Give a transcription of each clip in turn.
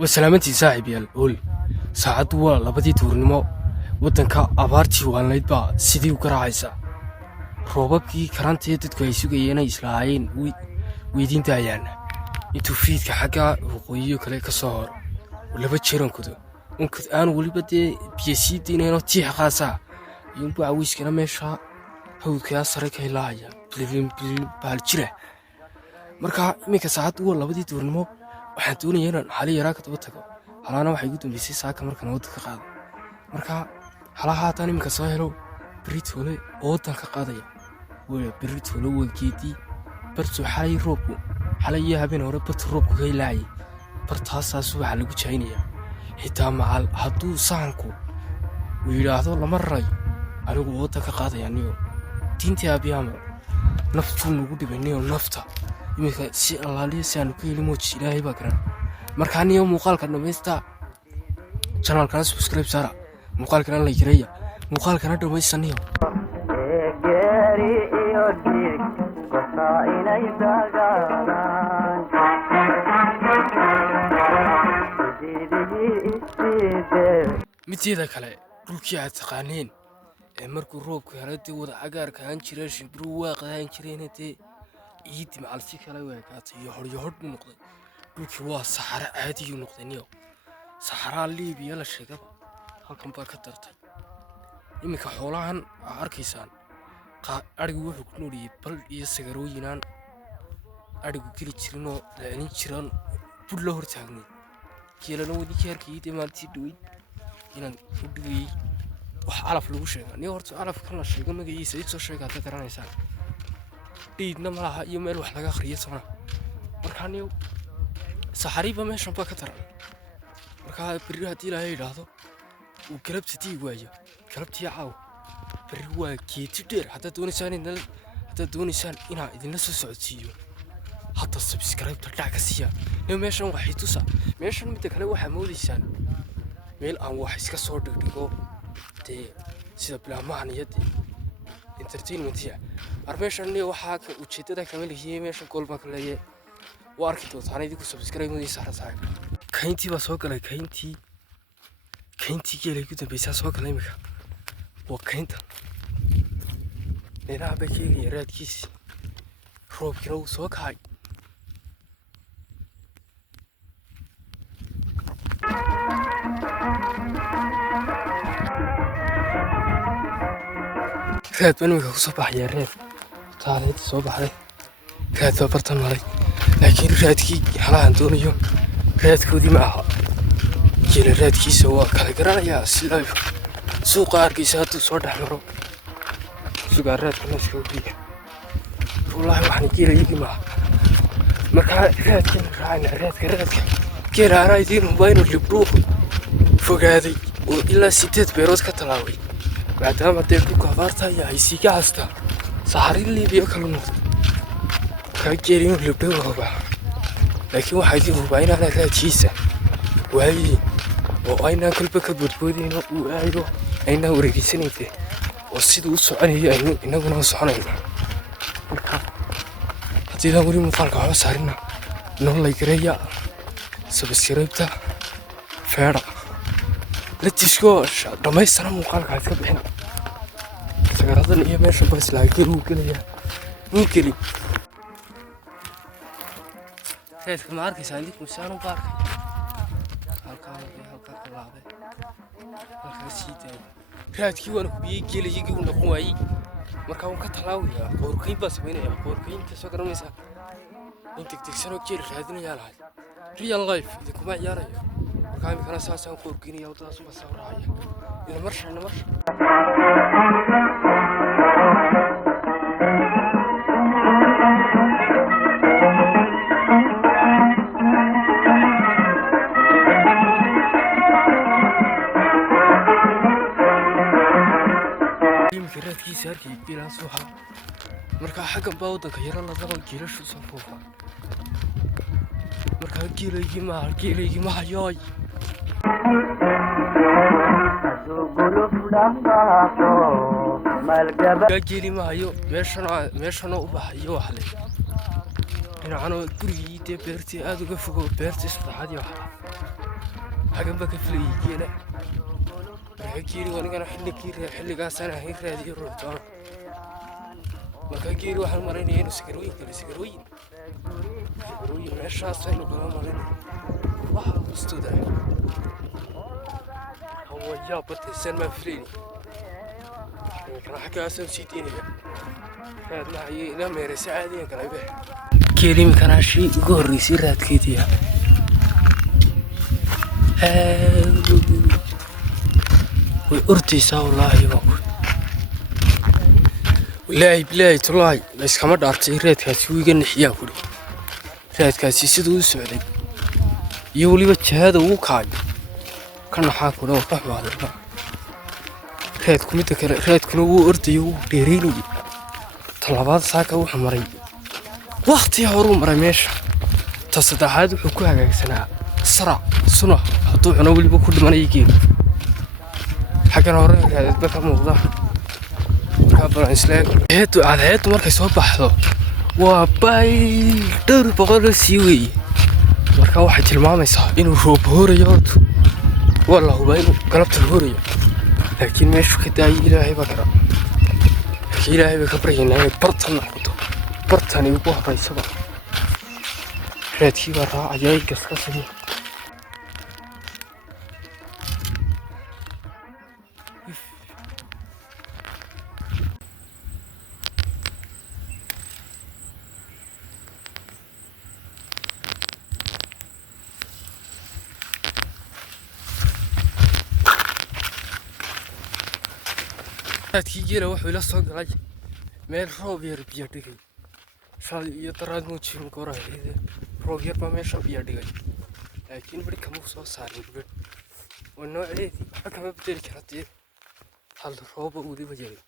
وسلامتي صاحب يا الأول ساعد ولا لبدي تورنمو ودنك أبارتي والنيد با سيدي وكراعيسا روبابكي كرانتي dadku ay sugayeen islaayeen weydiin taayaan intuu fiidka xaga waqooyiyo kale ka soo hor laba jirankudu unkad aan waliba biyasiidinayno tii xaqaasa yumbu awiskana meesha hawdka sare ka ilaaya bilin bal jira marka iminka saacad waa labadii tuurnimo waxaan doonayaa inaan xali yaraa ka daba tago halana waxay ugu dambeysay saaka markaan wada ka qaado marka halaha taan iminka soo helo britole oo tan ka qaadaya way britole waqtiidii bartu xalay roobku xalay habeen hore bartu roobku ka ilaayay bartaasaas waxa lagu jaynaya xitaa macal hadduu saanku wiiraahdo lama ray anigu oo tan ka qaadaya niyo diintii aabiyama naftu nagu dhibanayo nafta iminka si allaaliye si aanu ka helimo ilaahay baa garan markaan iyo muuqaalka dhamaysta channelkan subscribe sara muuqaalkan la yareeya muuqaalkan dhamaysaniyo midida kale dhulkii aad taqaaneen markuu roobku helay wada cagaarka aan jiray shibru waaqaan jireenade ciid macalsi kale way kaatay iyo hor noqday dhulkii waa saxara caadi u noqdaniyo saxara Liibiya la sheegay halkan baa ka dartay iminka xoolahan arkaysaan arigu wuxuu ku nooliyay bal iyo sagarooyinaan arigu kili jirino laanin jiran bul la hor taagnay kiilana wadi keerkii maantii dhuwi inaan u dhigay wax alaf lagu sheegay niyo horta alaf kan la sheegay magaciisa ay soo sheegay ta garanaysan dhiidna malaha iyo meel wax laga akhriyo sona markaan iyo saxariiba meeshan baa ka daran marka bari hadii la yiraahdo uu galabtii waayo galabtii caaw bari waa geeti dheer hadda doonaysaan inaa idinla soo socodsiiyo hatta subscribe ta ka siiya iyo meeshan waxay tusa meeshan mid kale waxa moodaysaan meel aan wax iska soo dhigdhigo sida bilaamaaniyad entertainment ya armeeshan waxa ka ujeedada kamil yahay meeshan goolba ka leeyahay waa arki doontaan idinku subscribe mudii saaraysaa kayntii baa soo galay kayntii geelay ku dambaysaa soo galay imika waa kaynta inaa bakeeyay raadkiisi roobkina uu soo kacay raad baan imika kusoo baxaya reer taaleed soo baxday raad baa bartan maray laakiin raadkii halaan doonayo raadkoodii ma aha geela raadkiisa waa kala garanayaa sida suuqa arkiisa hadduu soo dhex maro sugaa raadka meesha u biya wallaahi waxaan geela igi maaha markaa raadkan raacayna raadka geela anaa idiin hubaa inuu libdhuu fogaaday oo ilaa 8 beerood ka talaaway maadaama dee dhulka abaarta yahay sii ka hasta saxari Liibiya kala noqday ka geelin libdhuu hubaa laakiin waxaa idiin hubaa inaan raadkiisa waayi oo aynaan kalba ka badboodayno uu aayo aynaan wareegaysanayde oo siduu u soconayo aynu inaguna u soconayno marka haddii aan weli muuqaalka waxba saarina noo laygareeya subscribe-ta feedha let's go dhamaystana muuqaalka iska bixin sagaradan iyo meesha bas laagel uu gelayaa uu geli heedka ma arkaysaa idinku saan u baarkay halkaa laabay halkaa sii daayay raadkii waan hubiyey geelayigii uu noqon waayey markaa waan ka talaawayaa qoorkayn baa samaynayaa qoorkaynta soo garanaysaa in degdegsanoo geeli raadinayaa lahay real life idinkuma ciyaarayo markaa imikana saasaan qoorkaynaya waddadaas uba soo raacaya نمرش يمكن راتكي ساركي بلا سوحة مركا حقا باودك يرى الله دغل جيرش صفوفا مركا جيلي ما ياي جيلي ما يو ميشانو وبحيو حلي هنا أنا قري تي بيرتي أدو قفقو بيرتي صدحاتي وحلا حقا بك فلي جيلا جيلي وانا كان حلي قاسانا هيك رادي روتانا marka geeri waxaan maraynaya inuu sigarooyin meeshaas aynu kala marinay waxa hoostoda hawayaa bataysan maa filayni kana xaggaasaan sii deynaya raadna ayay ila meeraysa caadiyan kala bex geeri imikana shii ugu horreysay raadkeediya way ordaysaa wallaahi waa ilaahay bilaahi tolaahi la iskama dhaartay raadkaasi wuu iga nixiyaa kuri raadkaasi siduu u socday iyo weliba jahada uu kaayo ka naxaa kuna oo ka xumaaday raadku midda kale raadkuna wuu ordayo wuu dheeraynayay talabaad saaka wuxuu maray waqti horuu maray meesha ta saddexaad wuxuu ku hagaagsanaa sara suna hadduu cuno weliba ku dhimanaya geelu xaggan hore raadadba ka muuqda cadceedu markay soo baxdo waa bayl dhowr boqol sii weeye marka waxay tilmaamaysaa inuu roob hoorayo horta waa la hubaa inuu galabta hoorayo laakiin meeshu ka daayay ilaahay baa gara laakiin ilaahay bay ka baryaynaa inay bartan noqoto bartani ugu horeysaba raadkii baa raacaya gaska samey raadkii geela wuxuu ila soo galay meel roob yar biyo dhigay shalay iyo daraad muu jirin goraheeda roob yar baa meesha biyo dhigay laakiin bari kamuu soo saarin gubadh waa nooceedii waxa kama bedeli kara dee hal rooba udiba jiray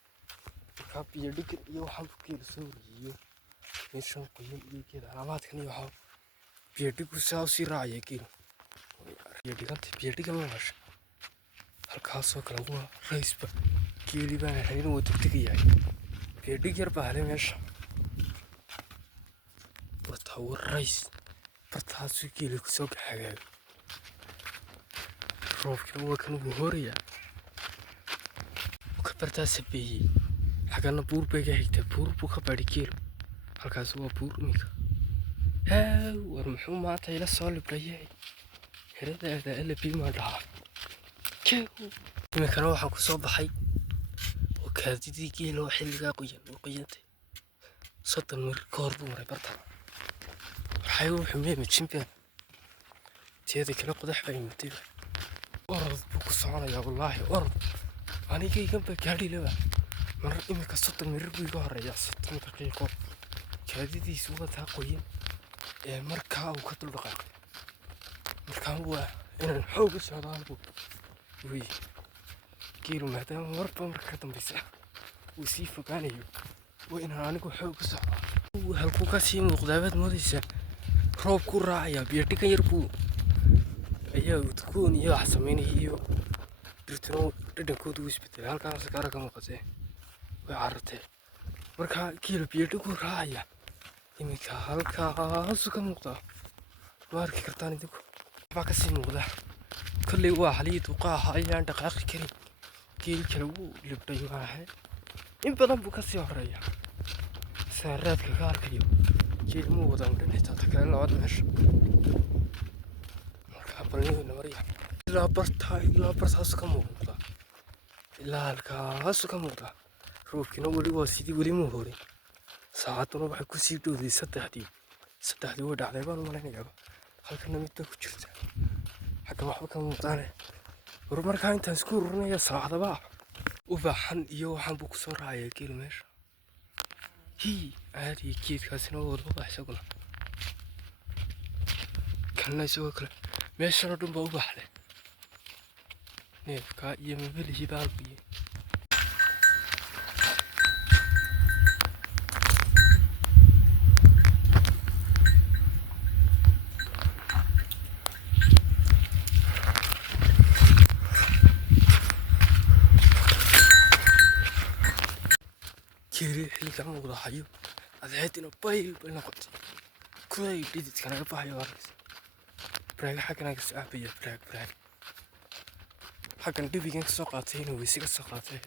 markaa biyo dhigan iyo waxaan ku geela soo wariyiyo meeshan qoyan iyo geela alaamaadkan iyo waxaa biyo dhigu saa usii raacaya geela biyo dhigan ma hasha halkaasoo kale waa raysba geeli baan ahayn wuu degdegayahay biyo dhig yar baa helay meesha wataa war rays bartaasuu geeli kusoo hagaago roobkina waa kan wuu hoorayaa ka bartaa sabeeyey xaggana buur bay ka xigtaa buur buu ka baadhi geelu halkaasi waa buur iminka war muxuu maanta ila soo librayahay heradaada LP maa dhahaa iminkana waxaan ku soo baxay kaadidii geela oo xilligaa qoyantay 30 mirir ka hor buu maray bartan waxay wuxuu meemay jimbiyan teeda kale qodax baa imtay orod buu ku soconayaa wallaahi orod anigaygan baa gaadhi laba marar iminka 30 mirir buu iga horeeyaa 60 daqiiqo kaadidiisu wadaa qoyan ee markaa uu ka dul dhaqaaqay markaa waa inaan xoog u socdaan buu وي كيلو مهدا مربى مركا دمبيسا وسي فقانيو وين انيغو خوغ سocdo halku ka sii muuqdaabad moodaysa roob ku raacaya biyo dhigan yar buu ayaa udkoon iyo wax sameeyay dirtino dhadhankoodu wuu isbedelay halkaas gaar ka muuqatay way carartay marka kiilo biyo dhigu raacaya iminka halkaas ka muuqda markii kartaan idinku baa ka sii muuqda كل واحد يتوقعها أي عند دقائق كريم كيل كلو لبدي معه إن بدن بكسي هريا سعرات كقار كريم كيل مو بدن نحتاج تكلم لعاد مش مركبني نوريا لا برتا سكمودا لا الكا سكمودا روح كنا ولي واسيدي ولي مهوري ساعتنا بحكي سيدو دي ستحدي ودع لي بان مالين يابا هل كنا متى كشرت حتى ما حبك موطانه markaa intaan isku ururinaya saacadaba ubaxan iyo waxaan buu kusoo raacaya geelu meesha hii caadi geedkaasina waa wada ubax isaguna kanna isagoo kale meeshan oo dhan baa ubax leh neefkaa iyo mabelihii baa halkuyi geeli xilligan wada hayo adeedina bayl bay noqotay kuday dhididka naga baxayo arkaysa براق حقنا كسعة بيا براق حقنا دبي كان كسوق قاتين ويسيق كسوق قاتين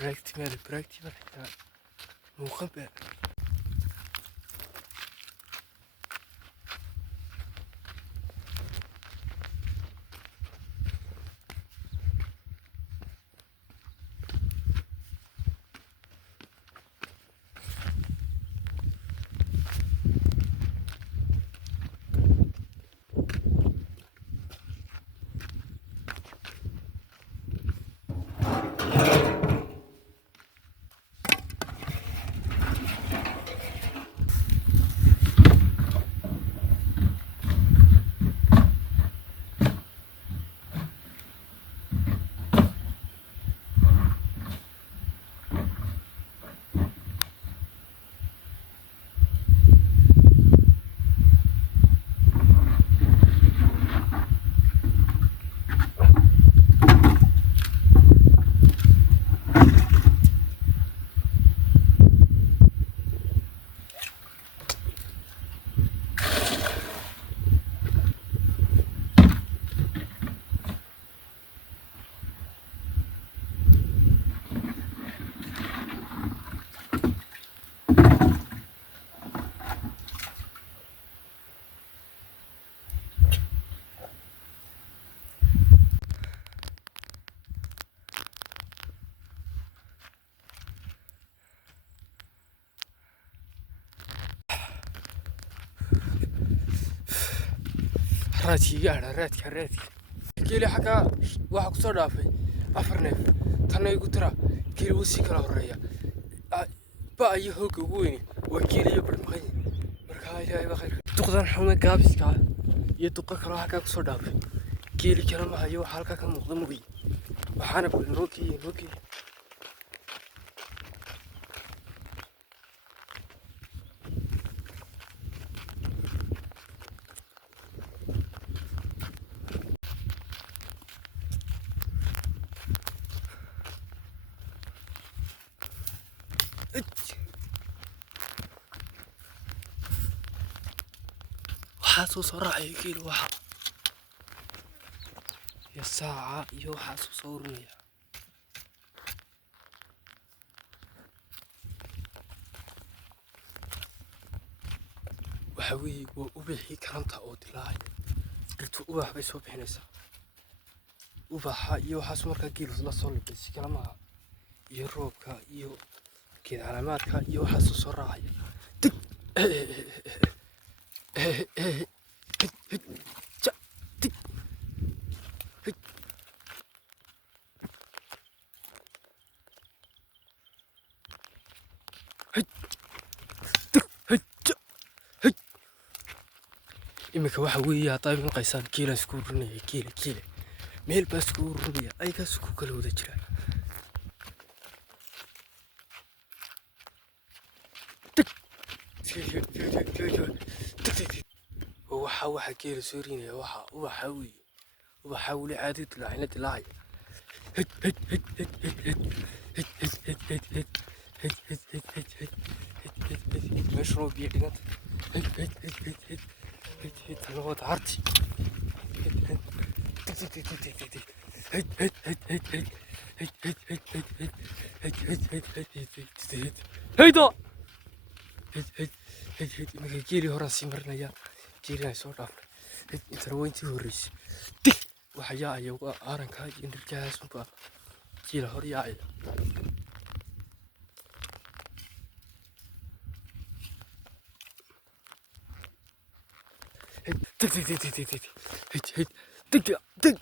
براق تمال مو خبأ راتي قاعد راتي كيلي حكا واحد كسر دافي أفرنف تنا يقول ترى كيلي وسي كلا هرية بقى يهوك ويني وكيلي يبرد مخي مركاي جاي بخير تقدر حومة كابس كا يتوقع كلا حكا كسر دافي كيلي كلام هايو حالك كم مقدم بي وحنا بقول نوكي حاسو صراحة يكيل واحد يا ساعة يو حاسو صورني وحوي وبيحي كرمتها أو دلاي قلت أباح بيسو بحنسا أباح يو حاسو مركا كيلو لا صولي بس كلامها يو روبكا يو كده علاماتكا يو حاسو صراحة تك إمك واحد ويا طيب من قيسان كيلا سكورني كيلا ميل بسكور ربيع أي كسكو كله ذا جرا هو حاول كيلا سوريني هو حاول عادي طلعنا طلعي مشروب بيدنا تلوت عرتي هيدا جيري هراسي مرنا يا جيري صوت عفر تروينتي هوريس وحيا يوقع أرنك هاي ينرجع سبا جيل هوريا تك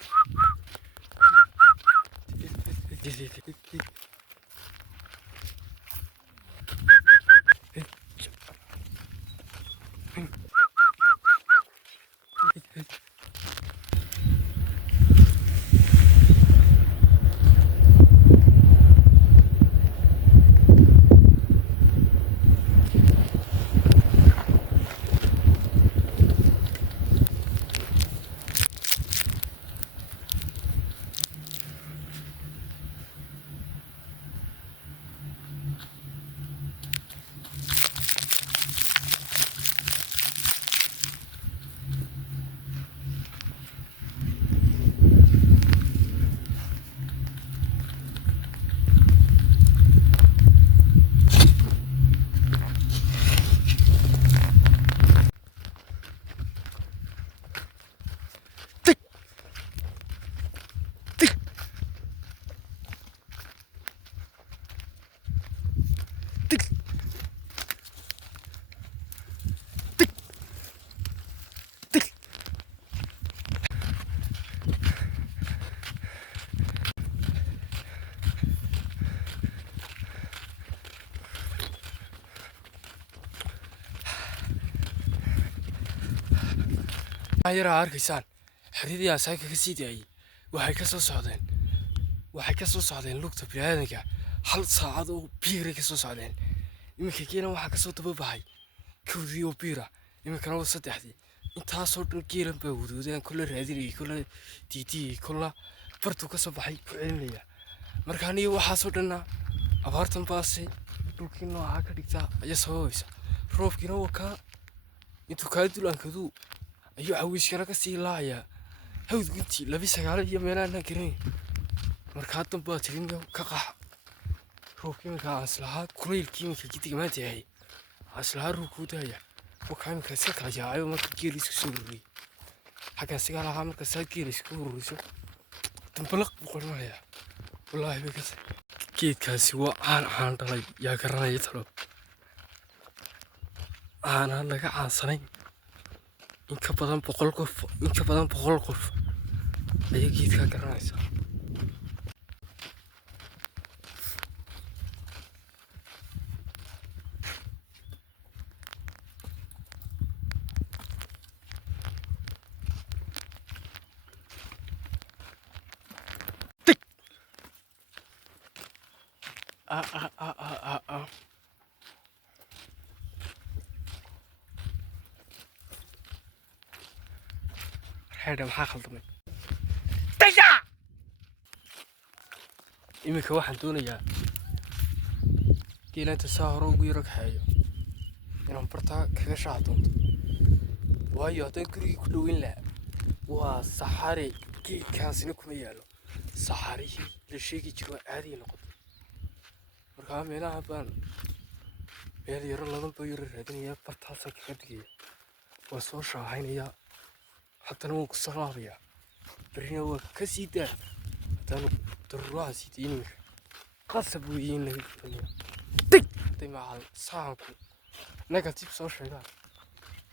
yara arkaysaan xiriidii asaaka ka sii daayay waxay ka soo socdeen lugta bini'aadanka hal saacad oo biiray ka soo socdeen iminka geela waxaa ka soo dababaxay kowdii oo biira iminkana waa saddexdii intaasoo dhan geelan baa wadwadeen kolle raadinayay kolle diidiyey kolla bartuu ka soo baxay ku celinaya marka aniga waxaasoo dhanna abaartan baase dhulkii noocaa ka dhigtaa ayaa sababaysa roobkiina waa kaa intuu kaa dulaankaduu ayuu cawiiskana ka sii laacayaa hawdguntii 29 iyo meelaanaan garanay markaa dambaa tirinyo ka qaxa roobkii iminka aan islahaa kulaylkii iminka jiddiga maanta yahay aan islahaa roobkuu daaya wakaa iminka iska kala yaacayo marka geela isku soo ururiyey xaggaan sigaa lahaa marka saa geela isku ururiso dambalaq buu qoranayaa wallaahi bay ka tahay geedkaasi waa caan dhalay yaa garanaya talo aanaan laga caansanayn in ka badan 100 qof ayay geedkaa garanaysaa هذا maxaa khaldamay iminka waxaan doonayaa geelanta saa hore ugu yaro kaxeeyo inaan bartaa kaga shaac doonto waayo haddaan gurigii ku dhoweyn lahaa waa saxare geedkaasina kuma yaalo saxarihii la sheegi jiro waa caadiga noqotay markaa meelaha baan meel yaro ladan baa yaro raadinayaa bartaasaan kaga dhigaya waa soo shaahaynayaa haddana waan ku soo laabayaa berrina waa ka sii daa haddaanu daruuraha sii dayn iminka qasab weeye in laga gudbanayo dig hadday macal sahanku negative soo sheegaan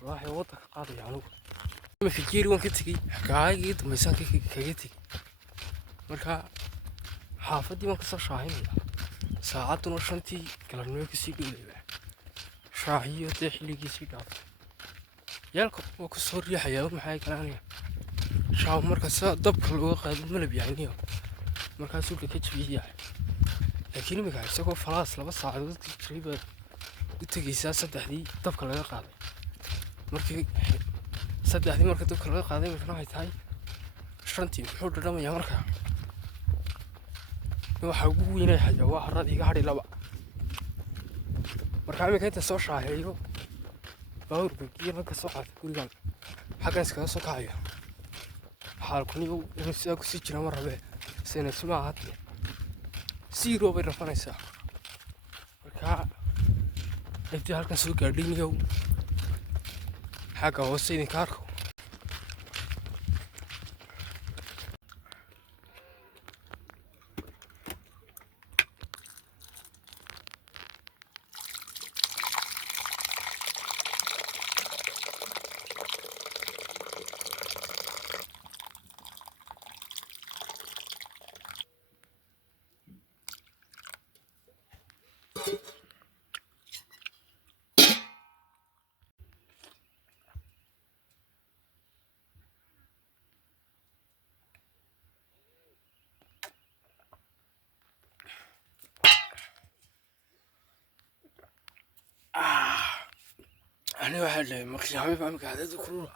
wallaahi waddanka qaadaya anigu iminka geeri waan ka tegey gaagii dambaysaan kaga tegey markaa xaafaddii waan ka soo shaahaynayaa saacadduna 5tii galabnimo kasii dhowdayba shaahiyo dee xilligiisii dhaafay yaalka waa ku soo riixayaa maxay garanaya shaaw marka saa dabka looga qaado malab yahayniyo markaasuu ka jabiyahay laakiin iminka isagoo falaas 2 saacadood jiray baad u tegaysaa 3dii dabka laga qaaday markii 3dii marka dabka laga qaaday iminka waxay tahay 5tii muxuu dhadhamayaa markaa waxa ugu weynay hayaa waa harad iga hadhi 2 markaa iminka inta soo shaaheeyo باور بكير هكا سوقات كلهم حاجة سكا سوقايا حال كوني نساكو سيجرا مرة به سنة سماعات سيرو بالرفانيسا مركا انتي هالكا سوق قاردينيو حاجة وسيني كاركو أنا واحد ما قيامي بعمل قاعدة كرولا